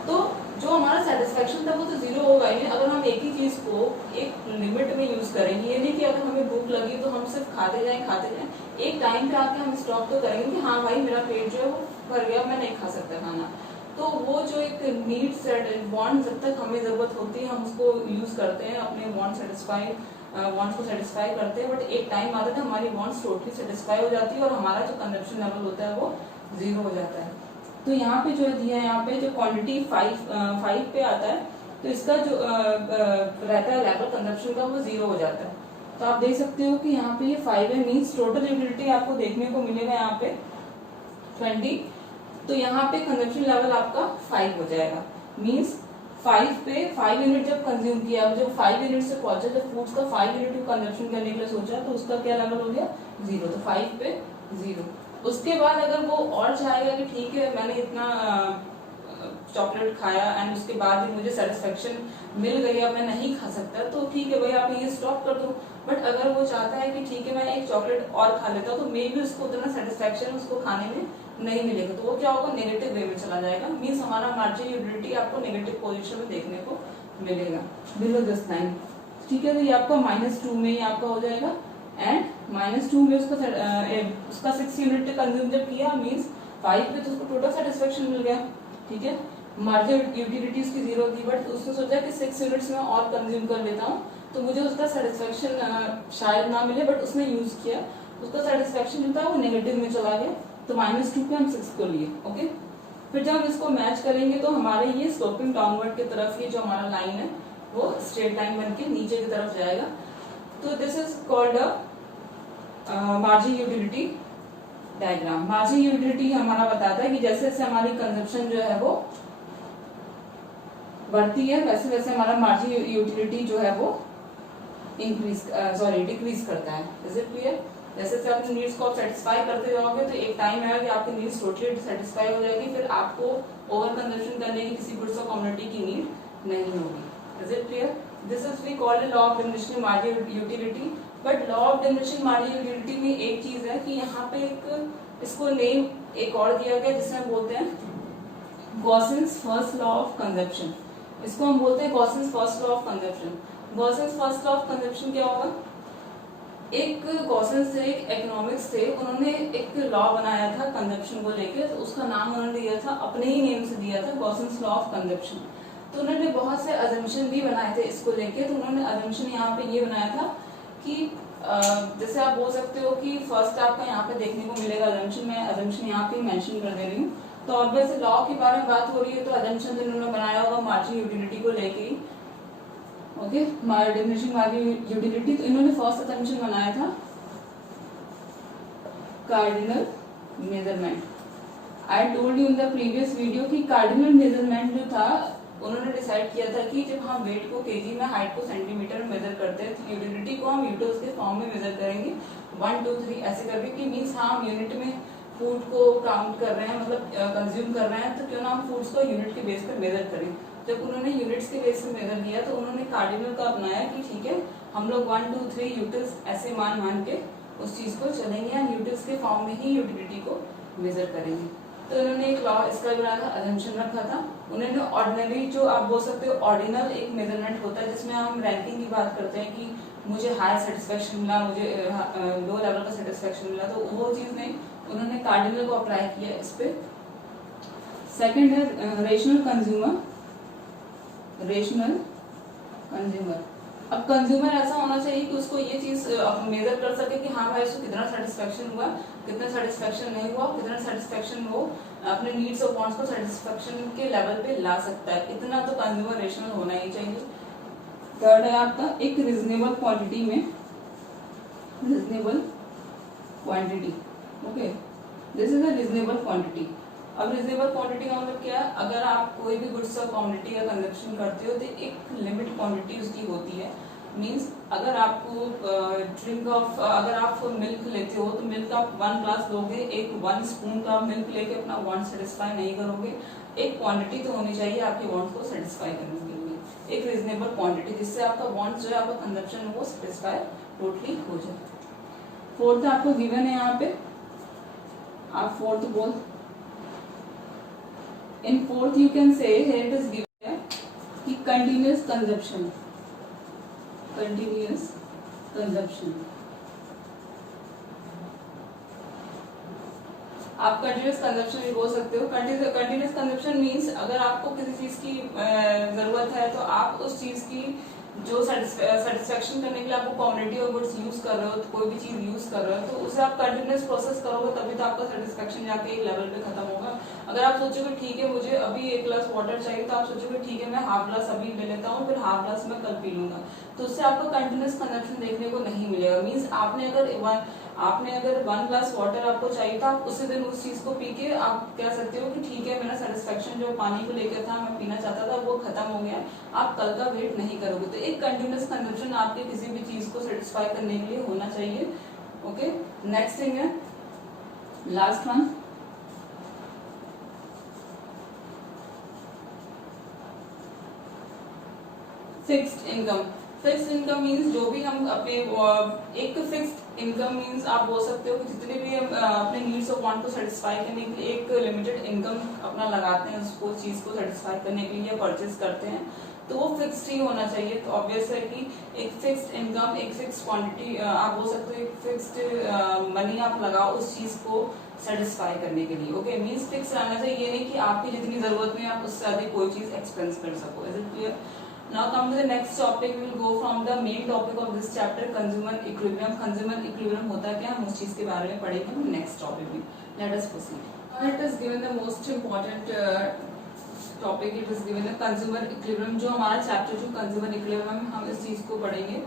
तो जो हमारा सेटिस्फेक्शन था वो तो 0 होगा ही। अगर हम एक ही चीज को एक लिमिट में यूज करेंगे, ये नहीं कि अगर हमें भूख लगी तो हम सिर्फ खाते जाएं, एक टाइम पे आके हम स्टॉप तो करेंगे कि हाँ भाई मेरा पेट जो है वो भर गया, मैं नहीं खा सकता खाना। तो वो जो एक नीड्स वांट, जब तक हमें जरूरत होती है हम उसको यूज करते हैं, अपने वांट्स को सेटिस्फाई करते हैं, बट एक टाइम आता है हमारी वांट्स टोटली सेटिस्फाई हो जाती है और हमारा जो कंजप्शन लेवल होता है वो 0 हो जाता है। तो यहाँ पे जो दिया है, यहाँ पे जो क्वांटिटी 5 पे आता है, तो इसका जो रहता है लेवल कंजप्शन का वो 0 हो जाता है। तो आप देख सकते हो कि यहाँ पे ये 5 है, मीन्स टोटल यूटिलिटी आपको देखने को मिलेगा यहाँ पे 20। तो यहाँ पे कंजप्शन लेवल आपका 5 हो जाएगा, मीन्स 5 पे 5 यूनिट जब कंज्यूम किया, जब 5 यूनिट से पहुंचा, जब फूड्स का 5 यूनिट कंजप्शन करने के लिए सोचा तो उसका क्या लेवल हो गया, 0। तो 5 पे 0। उसके बाद अगर वो और चाहेगा कि ठीक है मैंने इतना चॉकलेट खाया एंड उसके बाद भी मुझे सेटिस्फेक्शन मिल गई, अब मैं नहीं खा सकता, तो ठीक है भाई आप ये स्टॉप कर दो। बट अगर वो चाहता है कि ठीक है मैं एक चॉकलेट और खा लेता हूँ, तो मे भी उसको उतना सेटिस्फेक्शन उसको खाने में नहीं मिलेगा, तो वो क्या होगा, नेगेटिव वे में चला जाएगा, मीन्स हमारा मार्जिन यूटिलिटी आपको नेगेटिव पोजीशन में देखने को मिलेगा बिलो दिस लाइन। ठीक है, तो ये आपका -2 में ही आपका हो जाएगा, एंड -2 में उसका 6 यूनिट कंज्यूम जब किया, मीन्स 5 पे तो उसको टोटल सेटिस्फेक्शन मिल गया। ठीक है, मार्जिन यूटिलिटी उसकी 0 थी, बट उसने सोचा कि 6 यूनिट्स में और कंज्यूम कर लेता हूँ तो मुझे उसका सेटिस्फेक्शन शायद ना मिले, बट उसने यूज किया, उसका सेटिस्फेक्शन जो था वो नेगेटिव में चला गया, तो -2 पे हम 6 को लिए। ओके, फिर जब हम इसको मैच करेंगे तो हमारे ये स्लोपिंग डाउनवर्ड की तरफ ये जो हमारा लाइन है वो स्ट्रेट लाइन बन के नीचे की तरफ जाएगा। तो this is called a margin utility diagram. Margin utility हमारा बताता है कि जैसे जैसे हमारी कंजप्शन जो है वो बढ़ती है वैसे वैसे हमारा मार्जिन यूटिलिटी जो है वो डिक्रीज करता है। Is it clear? जैसे जैसे अपनी नीड्स को आप सेटिस्फाई करते जाओगे तो एक टाइम आएगा कि आपकी नीड्स टोटली सेटिस्फाई हो जाएगी, फिर आपको ओवर कंजप्शन करने की किसी गुड्स और कम्युनिटी की नीड नहीं होगी। Is it clear? This is we called law of diminishing margin utility. But law of diminishing margin utility में एक चीज है कि यहाँ पे एक इसको नेम एक और दिया गया जिसे हम बोलते हैं Gossen's first law of consumption. इसको हम बोलते हैं Gossen's first law of consumption. Gossen's first law of consumption क्या होगा? एक गॉसिन्स थे, एक इकोनॉमिक्स थे, उन्होंने एक लॉ बनाया था कंजप्शन को लेकर, तो उसका नाम उन्होंने दिया था, अपने ही नेम से दिया था, गॉसिन्स लॉ ऑफ कंजप्शन। तो उन्होंने बहुत से अजम्पशन भी बनाए थे इसको लेके। तो उन्होंने अजम्पशन यहाँ पे ये बनाया था कि जैसे आप बोल सकते हो कि फर्स्ट आपका यहाँ पे देखने को मिलेगा अजम्पशन, मैं अजम्पशन यहाँ पे मेंशन कर दे रही हूँ। तो ऑब्वियसली लॉ के बारे में बात हो रही है तो अजम्पशन इन्होंने बनाया होगा मार्जिन यूटिलिटी को लेके ही। ओके, डिमिनिशिंग मार्जिन यूटिलिटी, तो इन्होंने फर्स्ट अजम्पशन बनाया था cardinal measurement. I told you in the previous video कि कार्डिनल मेजरमेंट जो था उन्होंने डिसाइड किया था कि जब हम वेट को केजी में, हाइट को सेंटीमीटर में मेजर करते हैं तो यूटिलिटी को हम यूनिट्स के फॉर्म में मेजर करेंगे 1 2 3 ऐसे करके, कि मीन्स हाँ हम यूनिट में फूड को काउंट कर रहे हैं, मतलब कंज्यूम कर रहे हैं, तो क्यों ना हम फूड्स को यूनिट के बेस पर मेजर करें। जब उन्होंने यूनिट्स के बेस पे मेजर किया तो उन्होंने कार्डिनल का अपनाया कि ठीक है हम लोग 1 2 3 यूटिल्स ऐसे मान के उस चीज को चलेंगे एंड यूटिल्स के फॉर्म में ही यूटिलिटी को मेजर करेंगे। तो इन्होंने एक लॉ इसका बनाया था, अजम्पशन रखा था उन्होंने ऑर्डिनरी, जो आप बोल सकते हो ऑर्डिनल एक मेजरमेंट होता है जिसमें हम रैंकिंग की बात करते हैं कि मुझे हाई सेटिस्फेक्शन मिला, मुझे लो लेवल का सेटिस्फेक्शन मिला, तो वो चीज नहीं, उन्होंने कार्डिनल को अप्लाई किया इस पे। सेकंड है रेशनल कंज्यूमर। रेशनल कंज्यूमर, अब कंज्यूमर ऐसा होना चाहिए कि उसको ये चीज मेजर कर सके कि हाँ भाई उसको कितना सेटिस्फेक्शन हुआ, कितना सेटिस्फेक्शन नहीं हुआ, कितना सेटिस्फेक्शन वो अपने नीड्स और वांट्स को सेटिस्फेक्शन के लेवल पे ला सकता है, इतना तो कंज्यूमर रेशनल होना ही चाहिए। थर्ड है आपका एक रिजनेबल क्वांटिटी में, reasonable quantity, okay, this is a reasonable quantity. अब रिजनेबल क्वांटिटी का मतलब क्या है, अगर आप कोई भी गुड्स और कमोडिटी का कंजप्शन करते हो तो एक लिमिट क्वांटिटी उसकी होती है। मींस अगर आपको ड्रिंक ऑफ, अगर आप मिल्क लेते हो तो मिल्क आप 1 ग्लास लोगे, एक 1 स्पून का मिल्क लेके अपना वांट सेटिस्फाई नहीं करोगे, एक क्वांटिटी तो होनी चाहिए आपके वांट को सेटिस्फाई करने के लिए, एक रीजनेबल क्वांटिटी जिससे आपका वांट जो है, आपका कंजप्शन वो सेटिस्फाई टोटली हो जाए। फोर्थ आपको गिवन है यहाँ पे, आप फोर्थ बोल, in fourth you can say here it is given कि continuous consumption, continuous consumption, आप कंटिन्यूस कंजप्शन भी बोल सकते हो। कंटिन्यूस कंजप्शन मींस अगर आपको किसी चीज की जरूरत है तो आप उस चीज की जो सेटिस्फेक्शन करने के लिए आपको कमोडिटी और गुड्स यूज कर रहे हो, तो कोई भी चीज यूज कर रहे हो तो उसे आप कंटिन्यूस प्रोसेस करोगे तभी तो आपका सेटिस्फेक्शन जाके एक लेवल पे खत्म होगा। अगर आप सोचोगे ठीक है मुझे अभी 1 ग्लास वाटर चाहिए, तो आप सोचोगे ठीक है मैं हाफ ग्लास अभी ले लेता हूँ, फिर हाफ ग्लास मैं कल पी लूंगा, तो उससे आपको कंटिन्यूस कंजप्शन देखने को नहीं मिलेगा। मीन्स आपने अगर 1 ग्लास वाटर आपको चाहिए था, आप उसी दिन उस चीज को पी के आप कह सकते हो कि ठीक है मेरा सेटिस्फेक्शन जो पानी को लेकर था, मैं पीना चाहता था, वो खत्म हो गया, आप कल का वेट नहीं करोगे। तो एक कंटिन्यूस कंजप्शन आपके किसी भी चीज को सेटिस्फाई करने के लिए होना चाहिए। ओके, नेक्स्ट थिंग है last one, fixed income. Fixed income means जो भी हम अपने एक फिक्स्ड इनकम मींस आप बोल सकते हो कि जितने भी हम अपने नीड्स और वांट को सेटिस्फाई करने के लिए एक लिमिटेड इनकम अपना लगाते हैं उसको चीज को सेटिस्फाई करने के लिए परचेज करते हैं, तो वो फिक्स्ड ही होना चाहिए। तो ऑब्वियस है कि एक फिक्स्ड इनकम, एक फिक्स्ड क्वांटिटी, आप बोल सकते हो एक फिक्स्ड मनी आप लगाओ उस चीज को सेटिस्फाई करने के लिए। ओके, मींस फिक्स रहना चाहिए, ये नहीं कि आपकी जितनी जरूरत में आप उससे अधिक कोई चीज एक्सपेंस कर सको। Is it clear? Now come to the next topic. We will go from the main topic of this chapter, consumer equilibrium. Consumer equilibrium होता है क्या, हम उस चीज के बारे में पढ़ेंगे next topic में। Let us proceed. It is given the most important topic. It is given the consumer equilibrium. जो हमारा chapter जो consumer equilibrium है, हम इस चीज को पढ़ेंगे।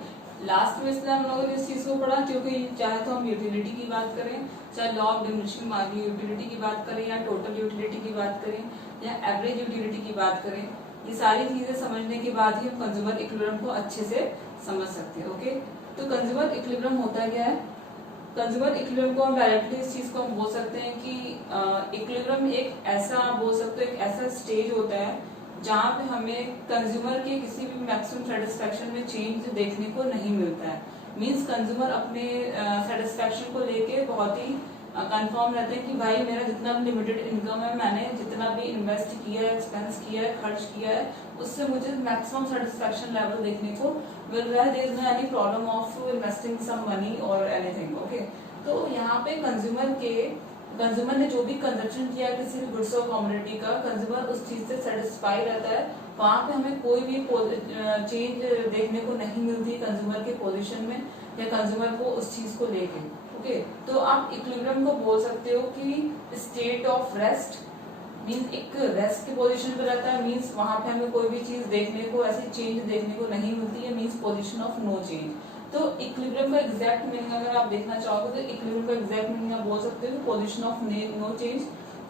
लास्ट में इसलिए हम लोगों ने इस चीज को पढ़ा क्योंकि चाहे तो हम यूटिलिटी की बात करें, चाहे लॉ ऑफ डिमिनिशिंग यूटिलिटी की बात करें, या टोटल यूटिलिटी की बात करें, या एवरेज यूटिलिटी की बात करें, ये सारी चीजें समझने के बाद ही हम कंज्यूमर इक्विलिब्रियम को अच्छे से समझ सकते हैं। ओके, तो कंज्यूमर इक्विलिब्रियम होता क्या है? कंज्यूमर इक्विलिब्रियम को हम डायरेक्टली इस चीज को हम बोल सकते हैं कि इक्विलिब्रियम एक ऐसा, आप बोल सकते हो एक ऐसा स्टेज होता है जहाँ पे हमें कंज्यूमर के किसी भी मैक्सिमम सेटिस्फेक्शन में चेंज देखने को नहीं मिलता है। मींस कंज्यूमर अपने सेटिस्फेक्शन को लेके बहुत ही कंफर्म रहते हैं कि भाई मेरा जितना भी लिमिटेड इनकम है, मैंने जितना भी इन्वेस्ट किया है, एक्सपेंस किया है, खर्च किया है, उससे मुझे मैक्सिमम सेटिस्फेक्शन लेवल देखने को मिल रहा है। There is no any problem of investing some money और एनीथिंग। ओके, तो यहाँ पे कंज्यूमर ने जो भी कंजप्शन किया किसी भी गुड्स और कमोडिटी का, कंज्यूमर उस चीज से सेटिस्फाई रहता है। वहां पे हमें कोई भी चेंज देखने को नहीं मिलती कंज्यूमर के पोजीशन में या कंज्यूमर को उस चीज को लेके। ओके, तो आप इक्विलिब्रियम को बोल सकते हो कि स्टेट ऑफ रेस्ट, मीन्स एक रेस्ट की पोजीशन पे रहता है। मीन्स वहां पे हमें कोई भी चीज देखने को, ऐसी चेंज देखने को नहीं मिलती है। Means position of no change. तो इक्विलिब्रियम का एग्जैक्ट मीनिंग अगर आप देखना चाहोगे तो इक्विलिब्रियम का एग्जैक्ट मीनिंग आप बोल सकते हो पोजीशन ऑफ नो चेंज,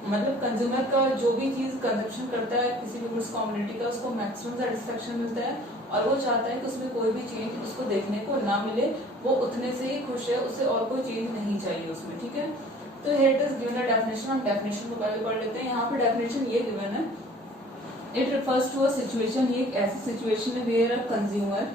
मतलब कंज्यूमर का जो भी चीज कंजप्शन करता है किसी भी गुड्स कमोडिटी का, उसको मैक्सिमम सेटिस्फेक्शन मिलता है और वो चाहता है कि उसमें कोई भी चेंज उसको देखने को ना मिले, वो उतने से ही खुश है, उससे और कोई चेंज नहीं चाहिए उसमें। ठीक है, तो here it is given a definition. हम डेफिनेशन को पहले पढ़ लेते हैं। यहाँ पे डेफिनेशन ये गिवन है, it refers to a situation, ये एक ऐसी सिचुएशन है where a consumer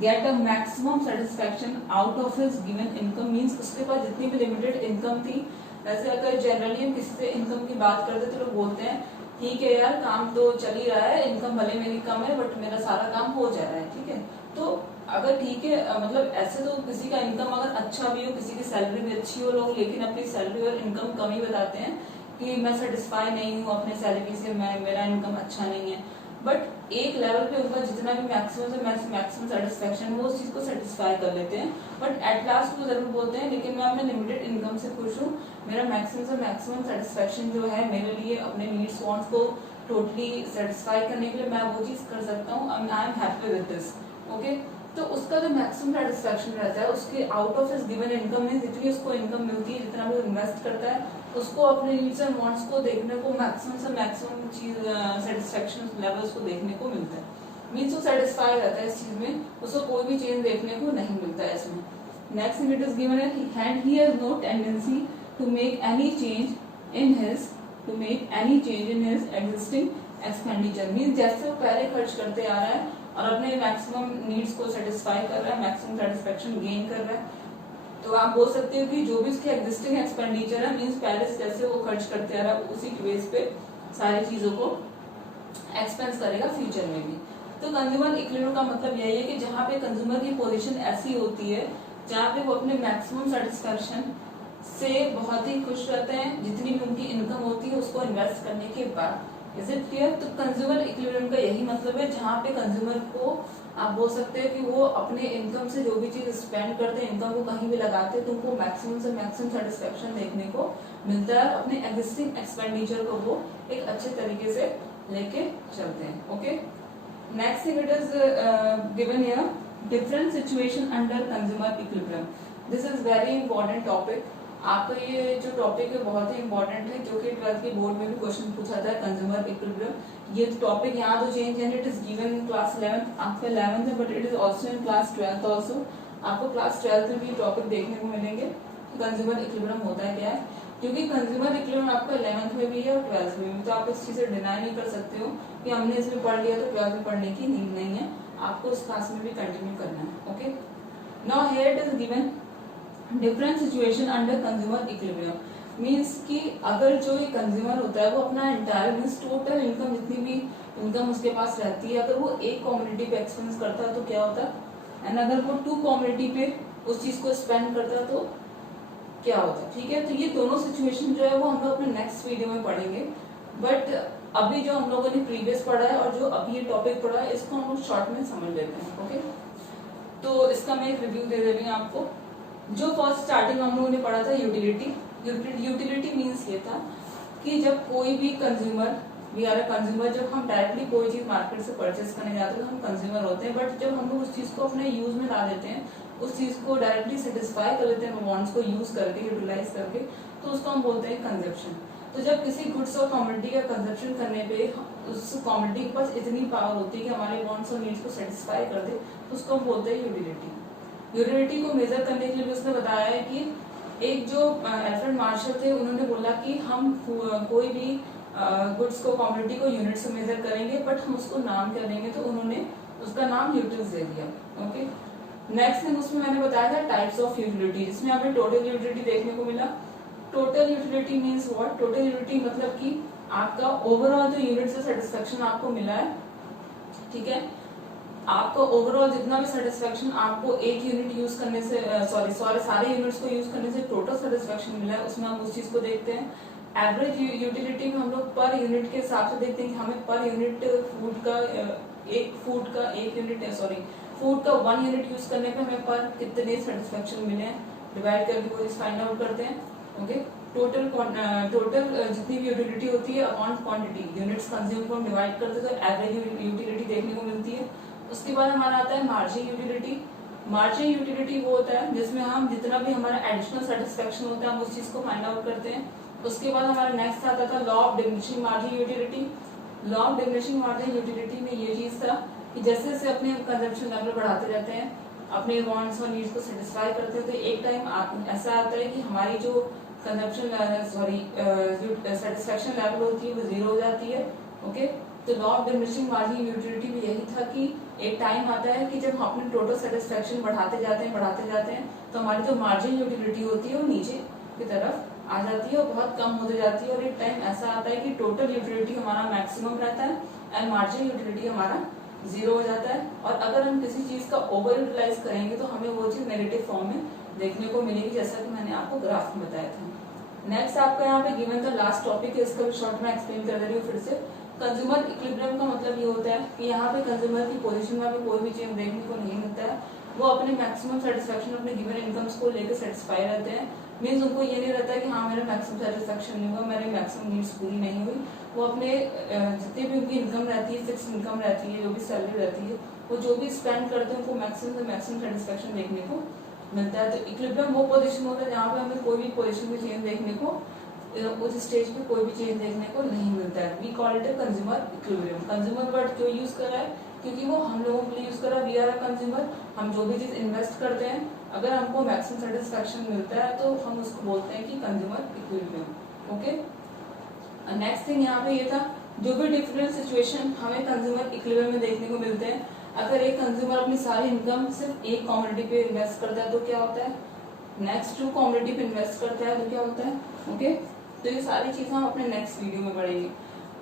get a maximum satisfaction out of his given income. Means उसके पास जितनी भी लिमिटेड इनकम थी, जैसे अगर जनरली हम किसी से इनकम की बात करते तो लोग बोलते हैं ठीक है यार, काम तो चल ही रहा है, इनकम भले मेरी कम है बट मेरा सारा काम हो जा रहा है, ठीक है। तो अगर ठीक है, मतलब ऐसे तो किसी का इनकम अगर अच्छा भी हो, किसी की सैलरी भी अच्छी हो, लोग लेकिन अपनी सैलरी और इनकम कम ही बताते हैं कि मैं सेटिस्फाई नहीं हूँ अपने सैलरी से, मैं मेरा इनकम अच्छा नहीं है। बट एक लेवल पे उनका जितना भी मैक्सिमम से मैक्सिमम सेटिस्फेक्शन वो उस चीज को सेटिस्फाई कर लेते हैं। बट एट लास्ट वो जरूर बोलते हैं लेकिन मैं अपने लिमिटेड इनकम से खुश हूँ, मेरा मैक्सिमम से मैक्सिमम सेटिस्फेक्शन जो है मेरे लिए अपने नीड्स वांट्स को टोटली सेटिस्फाई करने के लिए मैं वो चीज कर सकता हूँ, I am happy with this, okay. तो उसका जो मैक्सिमम सेटिस्फेक्शन रहता है उसके out of his given income में जितनी उसको इनकम मिलती है, जितना भी इन्वेस्ट करता है, उसको अपने नीड्स एंड वांट्स को देखने को मैक्सिमम से मैक्सिमम चीज सेटिस्फेक्शन लेवल उसको देखने को मिलता है। मीन्स वो सेटिस्फाई रहता है इस चीज में, उसको कोई भी चेंज देखने को नहीं मिलता है इसमें। Next thing it is given है and he has no tendency to make any change in his existing expenditure. Means जैसे वो पहले खर्च करते आ रहा है और अपने मैक्सिमम नीड्स को सेटिस्फाई कर रहा है, मैक्सिमम सेटिस्फेक्शन गेन कर रहा है, तो आप बोल सकते हो कि जो भी उसके एग्जिस्टिंग एक्सपेंडिचर है, मीन्स पहले से जैसे वो खर्च करते आ रहा है उसी बेस पे सारी चीजों को एक्सपेंस करेगा फ्यूचर में भी। तो कंज्यूमर इक्विलिब्रियम का मतलब यही है कि जहाँ पे कंज्यूमर की पोजीशन ऐसी होती है जहाँ पे वो अपने मैक्सिमम सेटिस्फेक्शन से बहुत ही खुश रहते हैं, जितनी भी उनकी इनकम होती है उसको इन्वेस्ट करने के बाद। Is it clear? तो कंज्यूमर इक्विलिब्रियम का यही मतलब है जहाँ पे कंज्यूमर को आप बोल सकते हैं कि वो अपने इनकम से जो भी चीज स्पेंड करते हैं, इनकम को कहीं भी लगाते हैं तो उनको मैक्सिमम से मैक्सिमम सेटिस्फेक्शन देखने को मिलता है, अपने एग्जिस्टिंग एक्सपेंडिचर को वो एक अच्छे तरीके से लेके चलते हैं, okay. Next thing it is given here different situation under consumer equilibrium. This is very important topic. आपका ये जो टॉपिक है बहुत ही इंपॉर्टेंट है क्योंकि 12th के बोर्ड में भी क्वेश्चन पूछा था कंज्यूमर इक्विलिब्रियम। ये टॉपिक यहाँ तो चेंज है, it is given in class 11th, आपका 11th है but it is also in class 12th also. आपको क्लास 12th में भी टॉपिक देखने को मिलेंगे कंज्यूमर इक्विलिब्रियम होता है क्या है, क्योंकि कंज्यूमर इक्विलिब्रियम आपका 11th में भी है और 12th में भी, तो आप इस चीज से डिनाई नहीं कर सकते हो कि हमने इसमें पढ़ लिया तो 12th में पढ़ने की नीड नहीं है, आपको इस क्लास में भी कंटिन्यू करना है, okay. Now here it is given different situation under consumer equilibrium. Means कि अगर जो एक कंज्यूमर होता है वो अपना एंटायर मीन्स टोटल इनकम जितनी भी इनकम उसके पास रहती है, अगर वो एक कम्युनिटी पे एक्सपेंस करता है तो क्या होता है, एंड अगर वो 2 कम्युनिटी पे उस चीज को स्पेंड करता है तो क्या होता है, ठीक है। तो ये दोनों सिचुएशन जो है वो हम लोग अपने नेक्स्ट वीडियो में पढ़ेंगे, बट अभी जो हम लोगों ने प्रीवियस पढ़ा है और जो अभी ये टॉपिक पढ़ा है इसको हम लोग शॉर्ट में समझ लेते हैं, ओके। तो इसका मैं एक रिव्यू दे रही हूँ आपको। जो फर्स्ट स्टार्टिंग हम लोगों ने पढ़ा था यूटिलिटी। यूटिलिटी मीन्स ये था कि जब कोई भी consumer, we are a consumer, जब हम डायरेक्टली कोई चीज मार्केट से परचेस करने जाते हैं तो हम कंज्यूमर होते हैं, बट जब हम लोग उस चीज को अपने यूज में ला देते हैं, उस चीज को डायरेक्टली सेटिस्फाई कर लेते हैं वांट्स को यूज करके, यूटिलाइज करके, तो उसको हम बोलते हैं कंजप्शन। तो जब किसी गुड्स और कमोडिटी का कंजप्शन करने पे उस कमोडिटी के पास इतनी पावर होती है कि हमारे वांट्स और नीड्स को सेटिस्फाई कर दे, तो उसको हम बोलते हैं यूटिलिटी। यूटिलिटी को मेजर करने के लिए भी उसने बताया है कि एक जो एल्फ्रेड मार्शल थे उन्होंने बोला कि हम कोई भी गुड्स को कमोडिटी को यूनिट से मेजर करेंगे बट हम उसको नाम क्या देंगे, तो उन्होंने उसका नाम यूटिल्स दे दिया, ओके। नेक्स्ट थिंग उसमें मैंने बताया था टाइप्स ऑफ यूटिलिटी, जिसमें हमें टोटल यूटिलिटी देखने को मिला। Total utility means what? Total utility मतलब कि आपका ओवरऑल जो यूनिट से सेटिस्फेक्शन आपको मिला है, ठीक है, आपको ओवरऑल जितना भी सेटिस्फेक्शन आपको एक यूनिट यूज करने से सॉरी सारे यूनिट्स को यूज करने से टोटल सेटिस्फेक्शन मिला है, उसमें हम उस चीज को देखते हैं। एवरेज यूटिलिटी में हम लोग पर यूनिट के हिसाब से देखते हैं कि हमें पर यूनिट फूड का 1 यूनिट यूज करने पे हमें पर कितने सेटिस्फेक्शन मिले हैं, डिवाइड करके वो चीज फाइंड आउट करते हैं, ओके। टोटल जितनी भी यूटिलिटी होती है अपॉन क्वांटिटी यूनिट्स कंज्यूम को हम डिवाइड करते हैं तो एवरेज यूटिलिटी देखने को मिलती है। उसके बाद हमारा आता है मार्जिन यूटिलिटी। मार्जिन यूटिलिटी वो होता है जिसमें हम जितना भी हमारा एडिशनल सेटिस्फेक्शन होता है हम उस चीज को फाइंड आउट करते हैं। उसके बाद हमारा नेक्स्ट आता था law of diminishing margin utility. Law of diminishing margin utility में ये चीज था कि जैसे जैसे अपने कंजप्शन लेवल बढ़ाते रहते हैं, अपने वांट्स और नीड्स को सेटिस्फाई करते हैं, तो एक टाइम ऐसा आता है कि हमारी जो कंजप्शन सेटिस्फेक्शन लेवल होती है वो 0 हो जाती है, ओके। तो law of diminishing margin utility में यही था कि एक टाइम आता है कि जब हम अपने टोटल सेटिस्फेक्शन बढ़ाते जाते हैं तो हमारी जो मार्जिन यूटिलिटी होती है वो नीचे की तरफ आ जाती है और बहुत कम होती जाती है, और एक टाइम ऐसा आता है कि टोटल यूटिलिटी हमारा मैक्सिमम रहता है एंड मार्जिनल यूटिलिटी हमारा जीरो हो जाता है। और अगर हम किसी चीज का ओवर यूटिलाइज करेंगे तो हमें वो चीज नेगेटिव फॉर्म में देखने को मिलेगी, जैसा कि मैंने आपको ग्राफ में बताया था। नेक्स्ट आपका यहाँ पे गिवन द लास्ट टॉपिक है, इसका भी शॉर्ट में एक्सप्लेन कर दे रही हूँ फिर से। कंज्यूमर इक्विलिब्रियम का मतलब ये होता है कि यहाँ पे कंज्यूमर की पोजीशन में कोई भी चेंज देखने को नहीं मिलता है, वो अपने मैक्सिमम सेटिस्फेक्शन अपने गिवन इनकम्स को लेकर सेटिस्फाई रहते हैं। मीन्स उनको ये नहीं रहता है कि हाँ मेरा मैक्सिमम सेटिस्फेक्शन नहीं हुआ, मेरी मैक्सिमम नीड्स पूरी नहीं हुई। वो अपने जितनी भी उनकी इनकम रहती है, फिक्स इनकम रहती है, जो भी सैलरी रहती है, वो जो भी स्पेंड करते हैं उनको मैक्सिमम से मैक्सिमम सेटिस्फेक्शन देखने को मिलता है। तो इक्विलिब्रियम वो पोजीशन होता है जहाँ पे हमें कोई भी पोजीशन में चेंज देखने को, उस स्टेज पे कोई भी चेंज देखने को नहीं मिलता है। We call it consumer equilibrium. Consumer word क्यों यूज कर रहा है? क्योंकि वो हम लोगों के लिए यूज कर रहा है। We are a consumer. हम जो भी चीज इन्वेस्ट करते हैं, अगर हमको मैक्सिमम सेटिस्फेक्शन मिलता है तो हम उसको बोलते हैं कि consumer equilibrium. Okay, next thing यहाँ पे ये था, जो भी डिफरेंट सिचुएशन हमें कंज्यूमर इक्विलिब्रियम में देखने को मिलते हैं। अगर एक कंज्यूमर अपनी सारी इनकम सिर्फ एक कमोडिटी पे इन्वेस्ट करता है तो क्या होता है, नेक्स्ट टू कमोडिटी पे इन्वेस्ट करता है तो क्या होता है। ओके, तो ये सारी चीजें हम अपने नेक्स्ट वीडियो में पढ़ेंगे।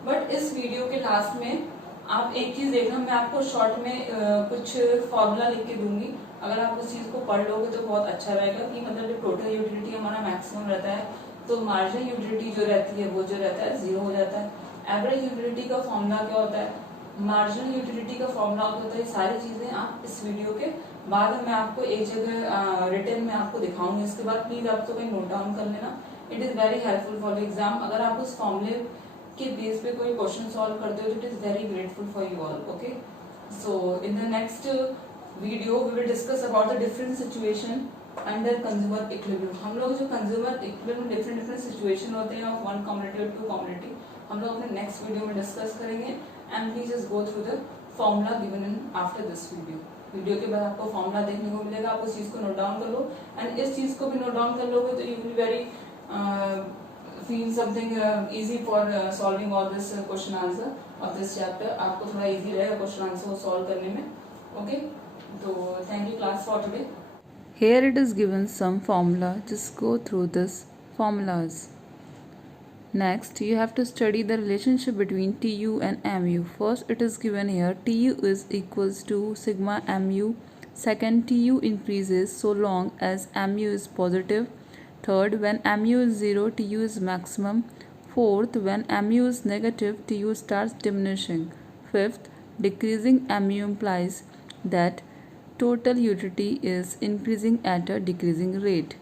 बट इस वीडियो के लास्ट में आप एक चीज देखना, मैं आपको शॉर्ट में कुछ फॉर्मूला लिख के दूंगी। अगर आप उस चीज को पढ़ लोगे तो बहुत अच्छा रहेगा कि मतलब जो टोटल यूटिलिटी हमारा मैक्सिमम रहता है तो मार्जिनल यूटिलिटी जो रहती है वो जो रहता है जीरो हो जाता है। एवरेज यूटिलिटी का फॉर्मूला क्या होता है, मार्जिनल यूटिलिटी का फॉर्मूला होता है। सारी चीजें आप इस वीडियो के बाद मैं आपको एक जगह रिटर्न में आपको दिखाऊंगी, इसके बाद प्लीज आप तो कहीं नोट डाउन कर लेना। It is very helpful for the exam. अगर आप उस फॉर्मूले के बेस पे कोई क्वेश्चन सॉल्व करते हो तो it is very grateful for you all. Okay, so in the next video we will discuss about the different situation under consumer equilibrium. हम लोग जो कंज्यूमर इक्विलिब्रियम में डिफरेंट डिफरेंट सिचुएशन होते हैं ऑफ वन कम्युनिटी और टू कम्युनिटी, हम लोग अपने नेक्स्ट वीडियो में डिस्कस करेंगे। And please just go through the formula given in after this video. Video के बाद आपको फॉर्मूला देखने को मिलेगा, आप उस चीज को नोट डाउन कर लो। एंड इस चीज को भी नोट डाउन कर लोगे तो you will very feel something easy for solving all this question answer of this chapter। आपको थोड़ा easy रहेगा क्वेश्चन आंसर को सॉल्व करने में। ओके, तो thank you class for today. Here it is given some formula. Just go through this formulas. Next, you have to study the relationship between TU and MU. First, it is given here TU is equals to sigma MU. Second, TU increases so long as MU is positive. Third, when MU is 0, TU is maximum. Fourth, when MU is negative, TU starts diminishing. Fifth, decreasing MU implies that total utility is increasing at a decreasing rate.